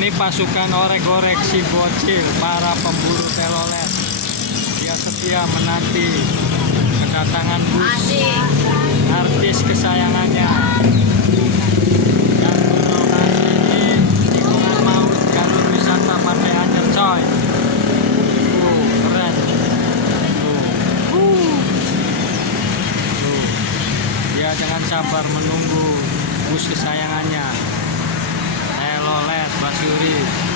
Ini pasukan orek-orek si bocil, para pemburu telolet. Dia setia menanti kedatangan bus artis kesayangannya yang berlokasi di tikungan maut jalur wisata Pantai Anyer, coy. Keren. Dia dengan sabar menunggu bus kesayangannya. Telolet Basyuri.